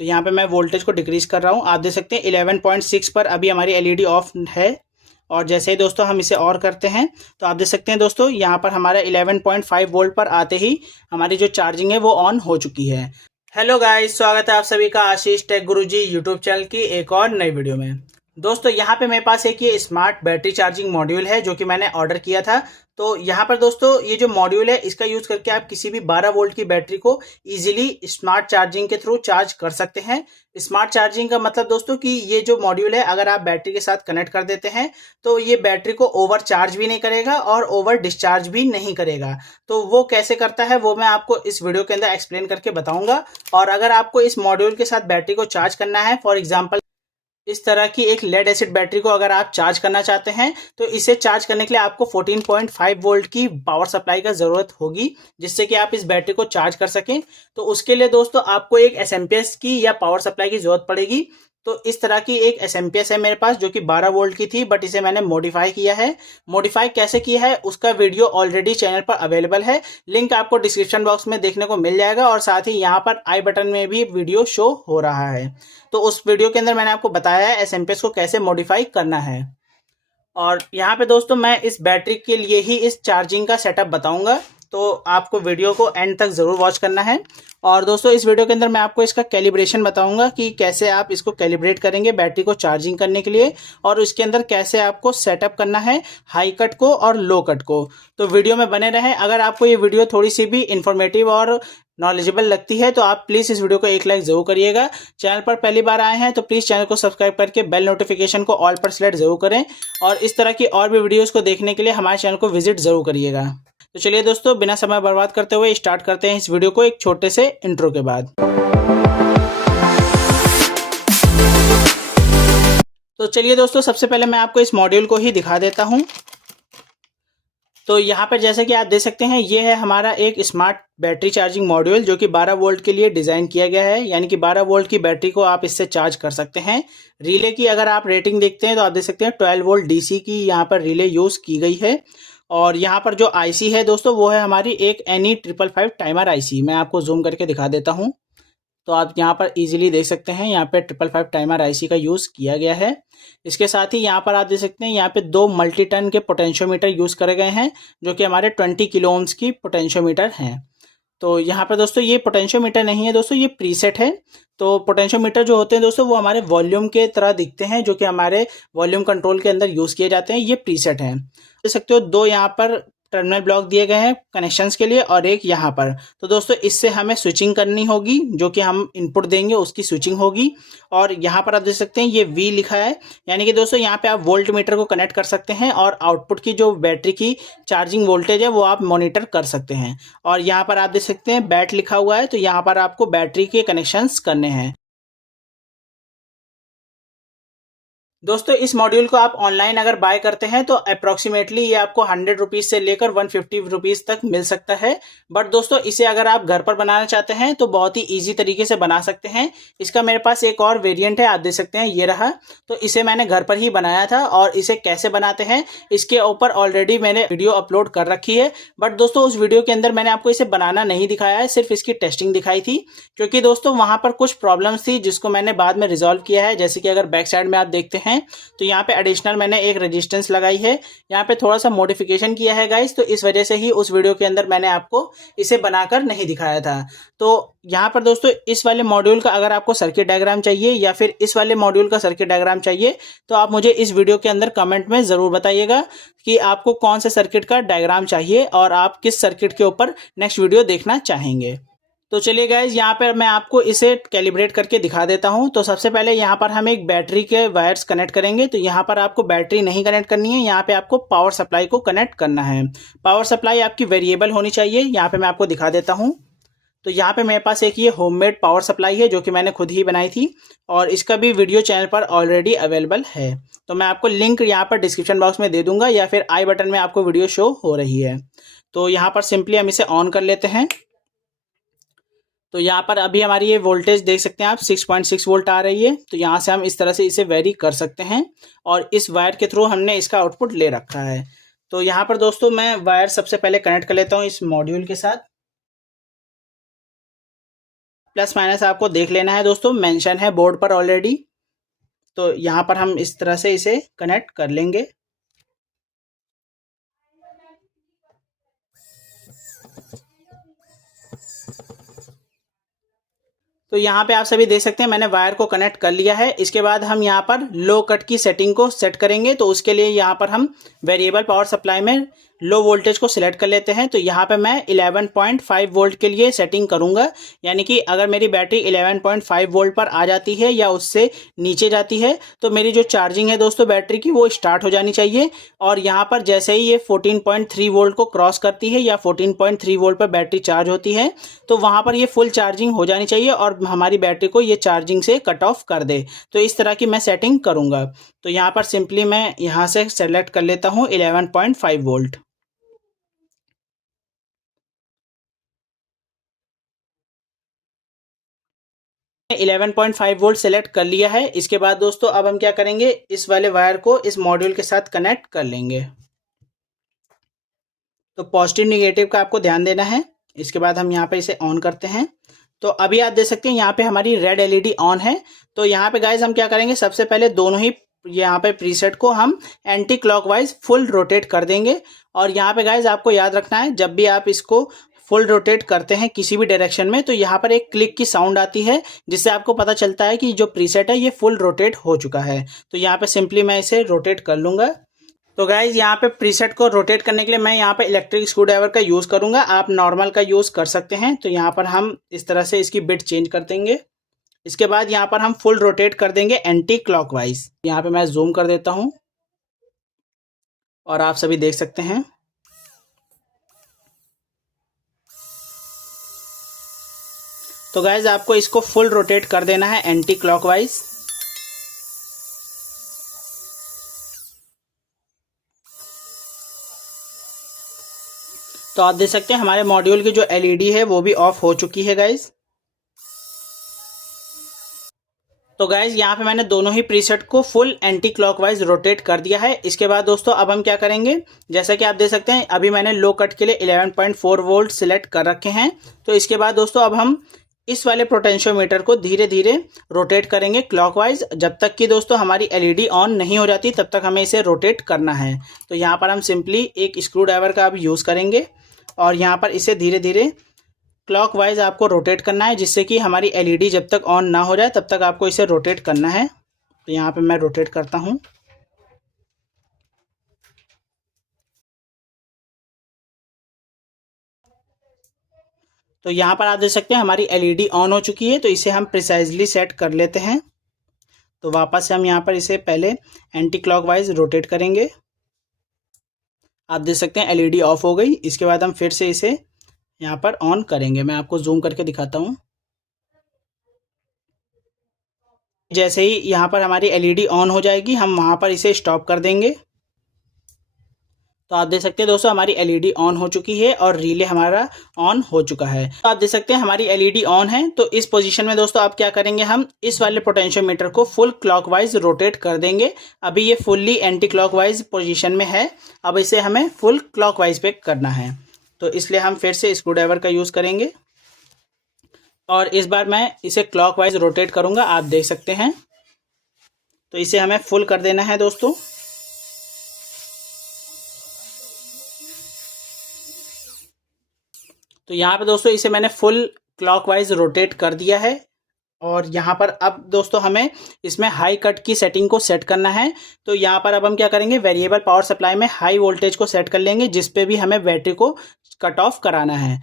तो यहाँ पे मैं वोल्टेज को डिक्रीज कर रहा हूँ। आप देख सकते हैं 11.6 पर अभी हमारी एलईडी ऑफ है। और जैसे ही दोस्तों हम इसे और करते हैं तो आप देख सकते हैं दोस्तों यहाँ पर हमारा 11.5 वोल्ट पर आते ही हमारी जो चार्जिंग है वो ऑन हो चुकी है। हेलो गाइस, स्वागत है आप सभी का आशीष टेक गुरुजी यूट्यूब चैनल की एक और नई वीडियो में। दोस्तों यहाँ पे मेरे पास एक ये स्मार्ट बैटरी चार्जिंग मॉड्यूल है जो कि मैंने ऑर्डर किया था। तो यहाँ पर दोस्तों ये जो मॉड्यूल है इसका यूज करके आप किसी भी 12 वोल्ट की बैटरी को इजीली स्मार्ट चार्जिंग के थ्रू चार्ज कर सकते हैं। स्मार्ट चार्जिंग का मतलब दोस्तों कि ये जो मॉड्यूल है अगर आप बैटरी के साथ कनेक्ट कर देते हैं तो ये बैटरी को ओवर चार्ज भी नहीं करेगा और ओवर डिस्चार्ज भी नहीं करेगा। तो वो कैसे करता है वो मैं आपको इस वीडियो के अंदर एक्सप्लेन करके बताऊंगा। और अगर आपको इस मॉड्यूल के साथ बैटरी को चार्ज करना है, फॉर एग्जाम्पल इस तरह की एक लेड एसिड बैटरी को अगर आप चार्ज करना चाहते हैं तो इसे चार्ज करने के लिए आपको 14.5 वोल्ट की पावर सप्लाई का ज़रूरत होगी जिससे कि आप इस बैटरी को चार्ज कर सकें। तो उसके लिए दोस्तों आपको एक एसएमपीएस की या पावर सप्लाई की ज़रूरत पड़ेगी। तो इस तरह की एक एसएमपीएस है मेरे पास जो कि 12 वोल्ट की थी, बट इसे मैंने मॉडिफाई किया है। मॉडिफाई कैसे किया है उसका वीडियो ऑलरेडी चैनल पर अवेलेबल है, लिंक आपको डिस्क्रिप्शन बॉक्स में देखने को मिल जाएगा और साथ ही यहाँ पर आई बटन में भी वीडियो शो हो रहा है। तो उस वीडियो के अंदर मैंने आपको बताया है एसएमपीएस को कैसे मॉडिफाई करना है। और यहाँ पे दोस्तों मैं इस बैटरी के लिए ही इस चार्जिंग का सेटअप बताऊंगा, तो आपको वीडियो को एंड तक ज़रूर वॉच करना है। और दोस्तों इस वीडियो के अंदर मैं आपको इसका कैलिब्रेशन बताऊंगा कि कैसे आप इसको कैलिब्रेट करेंगे बैटरी को चार्जिंग करने के लिए, और इसके अंदर कैसे आपको सेटअप करना है हाई कट को और लो कट को। तो वीडियो में बने रहें। अगर आपको ये वीडियो थोड़ी सी भी इंफॉर्मेटिव और नॉलेजेबल लगती है तो आप प्लीज़ इस वीडियो को एक लाइक ज़रूर करिएगा। चैनल पर पहली बार आए हैं तो प्लीज़ चैनल को सब्सक्राइब करके बेल नोटिफिकेशन को ऑल पर सेलेक्ट ज़रूर करें और इस तरह की और भी वीडियोज़ को देखने के लिए हमारे चैनल को विजिट ज़रूर करिएगा। तो चलिए दोस्तों बिना समय बर्बाद करते हुए स्टार्ट करते हैं इस वीडियो को एक छोटे से इंट्रो के बाद। तो चलिए दोस्तों सबसे पहले मैं आपको इस मॉड्यूल को ही दिखा देता हूं। तो यहाँ पर जैसे कि आप देख सकते हैं ये है हमारा एक स्मार्ट बैटरी चार्जिंग मॉड्यूल जो कि 12 वोल्ट के लिए डिज़ाइन किया गया है, यानी कि 12 वोल्ट की बैटरी को आप इससे चार्ज कर सकते हैं। रिले की अगर आप रेटिंग देखते हैं तो आप देख सकते हैं 12 वोल्ट डीसी की यहाँ पर रिले यूज़ की गई है। और यहाँ पर जो आईसी है दोस्तों वो है हमारी एक NE555 टाइमर आईसी। मैं आपको जूम करके दिखा देता हूँ तो आप यहाँ पर इजीली देख सकते हैं यहाँ पे 555 टाइमर आईसी का यूज़ किया गया है। इसके साथ ही यहाँ पर आप देख सकते हैं यहाँ पे 2 मल्टी टन के पोटेंशियोमीटर यूज़ करे गए हैं जो कि हमारे 20 किलो ओम्स की पोटेंशियोमीटर हैं। तो यहाँ पर दोस्तों ये पोटेंशियोमीटर नहीं है दोस्तों, ये प्रीसेट है। तो पोटेंशियोमीटर जो होते हैं दोस्तों वो हमारे वॉल्यूम के तरह दिखते हैं जो कि हमारे वॉल्यूम कंट्रोल के अंदर यूज़ किए जाते हैं। ये प्रीसेट हैं। देख सकते हो 2 यहाँ पर टर्मिनल ब्लॉक दिए गए हैं कनेक्शंस के लिए और एक यहाँ पर। तो दोस्तों इससे हमें स्विचिंग करनी होगी, जो कि हम इनपुट देंगे उसकी स्विचिंग होगी। और यहाँ पर आप देख सकते हैं ये V लिखा है, यानी कि दोस्तों यहाँ पे आप वोल्ट मीटर को कनेक्ट कर सकते हैं और आउटपुट की जो बैटरी की चार्जिंग वोल्टेज है वो आप मॉनिटर कर सकते हैं। और यहाँ पर आप देख सकते हैं बैट लिखा हुआ है, तो यहाँ पर आपको बैटरी के कनेक्शंस करने हैं। दोस्तों इस मॉड्यूल को आप ऑनलाइन अगर बाय करते हैं तो अप्रॉक्सीमेटली ये आपको 100 रुपीज़ से लेकर 150 रुपीज़ तक मिल सकता है। बट दोस्तों इसे अगर आप घर पर बनाना चाहते हैं तो बहुत ही इजी तरीके से बना सकते हैं। इसका मेरे पास एक और वेरिएंट है, आप देख सकते हैं ये रहा। तो इसे मैंने घर पर ही बनाया था और इसे कैसे बनाते हैं इसके ऊपर ऑलरेडी मैंने वीडियो अपलोड कर रखी है। बट दोस्तों उस वीडियो के अंदर मैंने आपको इसे बनाना नहीं दिखाया है, सिर्फ इसकी टेस्टिंग दिखाई थी, क्योंकि दोस्तों वहाँ पर कुछ प्रॉब्लम्स थी जिसको मैंने बाद में रिजॉल्व किया है। जैसे कि अगर बैक साइड में आप देखते हैं तो यहाँ पे एडिशनल मैंने एक रेजिस्टेंस लगाई है, यहाँ पे थोड़ा सा मॉडिफिकेशन किया है गाइस, तो इस वजह से ही उस वीडियो के अंदर मैंने आपको इसे बनाकर नहीं दिखाया था। तो यहाँ पर दोस्तों इस वाले मॉड्यूल का अगर आपको सर्किट डायग्राम चाहिए या फिर इस वाले मॉड्यूल का सर्किट डायग्राम चाहिए तो आप मुझे इस वीडियो के अंदर कमेंट में ज़रूर बताइएगा कि आपको कौन से सर्किट का डायग्राम चाहिए और आप किस सर्किट के ऊपर नेक्स्ट वीडियो देखना चाहेंगे। तो चलिए गाइज यहाँ पर मैं आपको इसे कैलिब्रेट करके दिखा देता हूँ। तो सबसे पहले यहाँ पर हम एक बैटरी के वायर्स कनेक्ट करेंगे। तो यहाँ पर आपको बैटरी नहीं कनेक्ट करनी है, यहाँ पे आपको पावर सप्लाई को कनेक्ट करना है। पावर सप्लाई आपकी वेरिएबल होनी चाहिए, यहाँ पे मैं आपको दिखा देता हूँ। तो यहाँ पे मेरे पास एक ये होममेड पावर सप्लाई है जो कि मैंने खुद ही बनाई थी और इसका भी वीडियो चैनल पर ऑलरेडी अवेलेबल है। तो मैं आपको लिंक यहाँ पर डिस्क्रिप्शन बॉक्स में दे दूंगा या फिर आई बटन में आपको वीडियो शो हो रही है। तो यहाँ पर सिंपली हम इसे ऑन कर लेते हैं। तो यहाँ पर अभी हमारी ये वोल्टेज देख सकते हैं आप 6.6 वोल्ट आ रही है। तो यहाँ से हम इस तरह से इसे वेरी कर सकते हैं और इस वायर के थ्रू हमने इसका आउटपुट ले रखा है। तो यहाँ पर दोस्तों मैं वायर सबसे पहले कनेक्ट कर लेता हूँ इस मॉड्यूल के साथ। प्लस माइनस आपको देख लेना है दोस्तों, मेंशन है बोर्ड पर ऑलरेडी। तो यहाँ पर हम इस तरह से इसे कनेक्ट कर लेंगे। तो यहाँ पे आप सभी देख सकते हैं मैंने वायर को कनेक्ट कर लिया है। इसके बाद हम यहाँ पर लो कट की सेटिंग को सेट करेंगे। तो उसके लिए यहाँ पर हम वेरिएबल पावर सप्लाई में लो वोल्टेज को सिलेक्ट कर लेते हैं। तो यहाँ पे मैं 11.5 वोल्ट के लिए सेटिंग करूँगा, यानी कि अगर मेरी बैटरी 11.5 वोल्ट पर आ जाती है या उससे नीचे जाती है तो मेरी जो चार्जिंग है दोस्तों बैटरी की वो स्टार्ट हो जानी चाहिए। और यहाँ पर जैसे ही ये 14.3 वोल्ट को क्रॉस करती है या 14.3 वोल्ट पर बैटरी चार्ज होती है तो वहाँ पर ये फुल चार्जिंग हो जानी चाहिए और हमारी बैटरी को ये चार्जिंग से कट ऑफ कर दे। तो इस तरह की मैं सेटिंग करूँगा। तो यहाँ पर सिंपली मैं यहाँ से सेलेक्ट कर लेता हूँ 11.5 वोल्ट। 11.5 वोल्ट सेलेक्ट कर लिया है। इसके बाद दोस्तों अब हम क्या करेंगे, इस वाले वायर को इस मॉड्यूल के साथ कनेक्ट कर लेंगे। तो पॉजिटिव निगेटिव का आपको ध्यान देना है। इसके बाद हम यहाँ पे इसे ऑन करते हैं। तो अभी आप देख सकते हैं यहाँ पे हमारी रेड एलईडी ऑन है। तो यहाँ पे गाइज हम क्या करेंगे, सबसे पहले दोनों ही यहाँ पे प्रीसेट को हम एंटी क्लॉकवाइज फुल रोटेट कर देंगे। और यहाँ पे गाइज आपको याद रखना है, जब भी आप इसको फुल रोटेट करते हैं किसी भी डायरेक्शन में तो यहाँ पर एक क्लिक की साउंड आती है जिससे आपको पता चलता है कि जो प्रीसेट है ये फुल रोटेट हो चुका है। तो यहाँ पे सिंपली मैं इसे रोटेट कर लूँगा। तो गाइज यहाँ पे प्रीसेट को रोटेट करने के लिए मैं यहाँ पे इलेक्ट्रिक स्क्रू ड्राइवर का यूज़ करूँगा, आप नॉर्मल का यूज़ कर सकते हैं। तो यहाँ पर हम इस तरह से इसकी बिट चेंज कर देंगे। इसके बाद यहाँ पर हम फुल रोटेट कर देंगे एंटी क्लॉकवाइज। यहाँ पे मैं जूम कर देता हूँ और आप सभी देख सकते हैं। तो गाइज आपको इसको फुल रोटेट कर देना है एंटी क्लॉकवाइज। तो आप देख सकते हैं हमारे मॉड्यूल की जो एलईडी है वो भी ऑफ हो चुकी है गाइज। तो गाइज यहाँ पे मैंने दोनों ही प्रीसेट को फुल एंटी क्लॉकवाइज रोटेट कर दिया है। इसके बाद दोस्तों अब हम क्या करेंगे, जैसा कि आप देख सकते हैं अभी मैंने लो कट के लिए 11.4 वोल्ट सिलेक्ट कर रखे हैं। तो इसके बाद दोस्तों अब हम इस वाले पोटेंशियोमीटर को धीरे धीरे रोटेट करेंगे क्लॉकवाइज, जब तक कि दोस्तों हमारी एलईडी ऑन नहीं हो जाती तब तक हमें इसे रोटेट करना है। तो यहाँ पर हम सिंपली एक स्क्रू ड्राइवर का अब यूज़ करेंगे और यहाँ पर इसे धीरे धीरे क्लॉकवाइज आपको रोटेट करना है, जिससे कि हमारी एलईडी जब तक ऑन ना हो जाए तब तक आपको इसे रोटेट करना है। तो यहाँ पे मैं रोटेट करता हूँ। तो यहाँ पर आप देख सकते हैं हमारी एलईडी ऑन हो चुकी है। तो इसे हम प्रिसाइजली सेट कर लेते हैं। तो वापस से हम यहाँ पर इसे पहले एंटी क्लॉकवाइज रोटेट करेंगे। आप देख सकते हैं एलईडी ऑफ हो गई। इसके बाद हम फिर से इसे यहाँ पर ऑन करेंगे। मैं आपको जूम करके दिखाता हूँ। जैसे ही यहाँ पर हमारी एलईडी ऑन हो जाएगी हम वहाँ पर इसे स्टॉप कर देंगे। तो आप देख सकते हैं दोस्तों हमारी एलईडी ऑन हो चुकी है और रिले हमारा ऑन हो चुका है। तो आप देख सकते हैं हमारी एलईडी ऑन है। तो इस पोजीशन में दोस्तों आप क्या करेंगे, हम इस वाले पोटेंशियोमीटर को फुल क्लॉकवाइज रोटेट कर देंगे। अभी ये फुल्ली एंटी क्लॉकवाइज पोजीशन में है, अब इसे हमें फुल क्लॉकवाइज पे करना है। तो इसलिए हम फिर से स्क्रू ड्राइवर का यूज़ करेंगे और इस बार मैं इसे क्लॉकवाइज रोटेट करूँगा। आप देख सकते हैं तो इसे हमें फुल कर देना है दोस्तों। तो यहाँ पे दोस्तों इसे मैंने फुल क्लॉकवाइज रोटेट कर दिया है। और यहाँ पर अब दोस्तों हमें इसमें हाई कट की सेटिंग को सेट करना है। तो यहाँ पर अब हम क्या करेंगे, वेरिएबल पावर सप्लाई में हाई वोल्टेज को सेट कर लेंगे, जिस पे भी हमें बैटरी को कट ऑफ कराना है।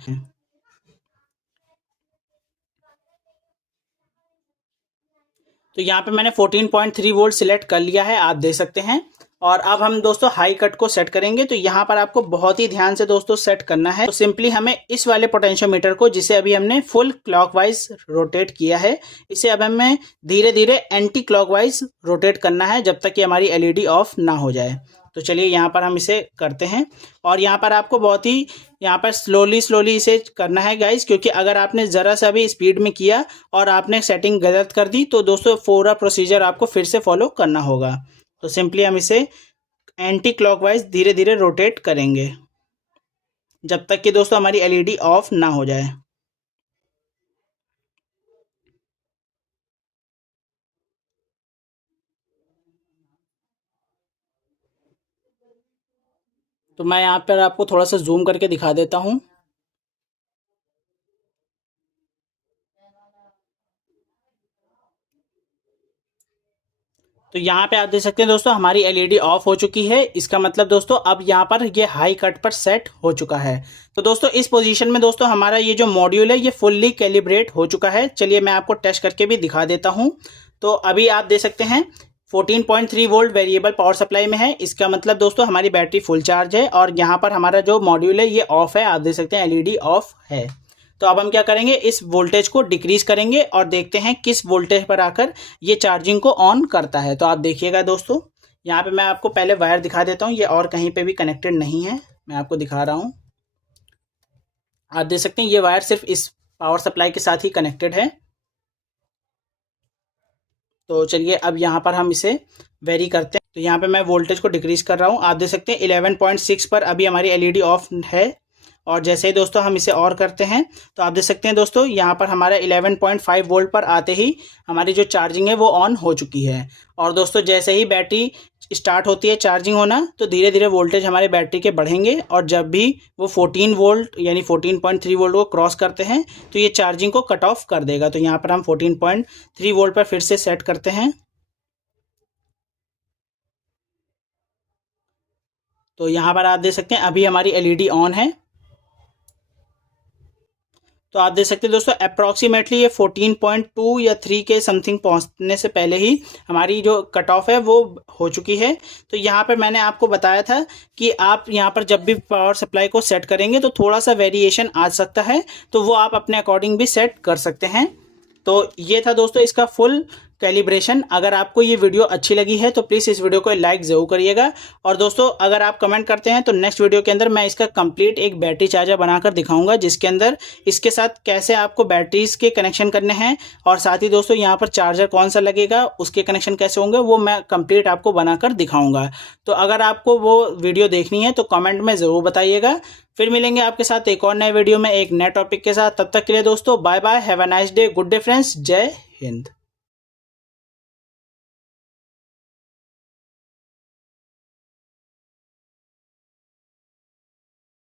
तो यहाँ पे मैंने 14.3 वोल्ट सिलेक्ट कर लिया है, आप देख सकते हैं। और अब हम दोस्तों हाई कट को सेट करेंगे। तो यहाँ पर आपको बहुत ही ध्यान से दोस्तों सेट करना है। तो सिंपली हमें इस वाले पोटेंशियोमीटर को, जिसे अभी हमने फुल क्लॉकवाइज रोटेट किया है, इसे अब हमें धीरे धीरे एंटी क्लॉकवाइज रोटेट करना है जब तक कि हमारी एलईडी ऑफ ना हो जाए। तो चलिए यहाँ पर हम इसे करते हैं। और यहाँ पर आपको बहुत ही यहाँ पर स्लोली इसे करना है गाइस, क्योंकि अगर आपने ज़रा सा भी स्पीड में किया और आपने सेटिंग गलत कर दी तो दोस्तों पूरा प्रोसीजर आपको फिर से फॉलो करना होगा। तो सिंपली हम इसे एंटी क्लॉकवाइज धीरे धीरे रोटेट करेंगे जब तक कि दोस्तों हमारी एलईडी ऑफ ना हो जाए। तो मैं यहाँ पर आपको थोड़ा सा जूम करके दिखा देता हूँ। तो यहाँ पे आप देख सकते हैं दोस्तों हमारी एलईडी ऑफ हो चुकी है। इसका मतलब दोस्तों अब यहाँ पर ये हाई कट पर सेट हो चुका है। तो दोस्तों इस पोजीशन में दोस्तों हमारा ये जो मॉड्यूल है ये फुल्ली कैलिब्रेट हो चुका है। चलिए मैं आपको टेस्ट करके भी दिखा देता हूँ। तो अभी आप देख सकते हैं 14.3 वोल्ट वेरिएबल पावर सप्लाई में है। इसका मतलब दोस्तों हमारी बैटरी फुल चार्ज है और यहाँ पर हमारा जो मॉड्यूल है ये ऑफ है। आप देख सकते हैं एलईडी ऑफ है। तो अब हम क्या करेंगे, इस वोल्टेज को डिक्रीज करेंगे और देखते हैं किस वोल्टेज पर आकर ये चार्जिंग को ऑन करता है। तो आप देखिएगा दोस्तों, यहाँ पे मैं आपको पहले वायर दिखा देता हूँ, ये और कहीं पे भी कनेक्टेड नहीं है, मैं आपको दिखा रहा हूँ। आप देख सकते हैं ये वायर सिर्फ इस पावर सप्लाई के साथ ही कनेक्टेड है। तो चलिए अब यहाँ पर हम इसे वेरी करते हैं। तो यहाँ पे मैं वोल्टेज को डिक्रीज कर रहा हूँ। आप देख सकते हैं 11.6 पर अभी हमारी एलईडी ऑफ है और जैसे ही दोस्तों हम इसे और करते हैं तो आप देख सकते हैं दोस्तों यहाँ पर हमारा 11.5 वोल्ट पर आते ही हमारी जो चार्जिंग है वो ऑन हो चुकी है। और दोस्तों जैसे ही बैटरी स्टार्ट होती है चार्जिंग होना तो धीरे धीरे वोल्टेज हमारे बैटरी के बढ़ेंगे और जब भी वो 14 वोल्ट यानी 14.3 वोल्ट को क्रॉस करते हैं तो ये चार्जिंग को कट ऑफ कर देगा। तो यहाँ पर हम 14.3 वोल्ट पर फिर से सेट करते हैं। तो यहाँ पर आप देख सकते हैं अभी हमारी एलईडी ऑन है। तो आप देख सकते हैं दोस्तों अप्रॉक्सीमेटली ये 14.2 या 3 के समथिंग पहुंचने से पहले ही हमारी जो कट ऑफ है वो हो चुकी है। तो यहाँ पर मैंने आपको बताया था कि आप यहाँ पर जब भी पावर सप्लाई को सेट करेंगे तो थोड़ा सा वेरिएशन आ सकता है, तो वो आप अपने अकॉर्डिंग भी सेट कर सकते हैं। तो ये था दोस्तों इसका फुल कैलिब्रेशन। अगर आपको ये वीडियो अच्छी लगी है तो प्लीज़ इस वीडियो को लाइक ज़रूर करिएगा। और दोस्तों अगर आप कमेंट करते हैं तो नेक्स्ट वीडियो के अंदर मैं इसका कंप्लीट एक बैटरी चार्जर बनाकर दिखाऊंगा, जिसके अंदर इसके साथ कैसे आपको बैटरीज के कनेक्शन करने हैं और साथ ही दोस्तों यहाँ पर चार्जर कौन सा लगेगा, उसके कनेक्शन कैसे होंगे, वो मैं कंप्लीट आपको बनाकर दिखाऊँगा। तो अगर आपको वो वीडियो देखनी है तो कमेंट में ज़रूर बताइएगा। फिर मिलेंगे आपके साथ एक और नए वीडियो में एक नए टॉपिक के साथ। तब तक के लिए दोस्तों bye bye, have a nice day, good day friends, जय हिंद।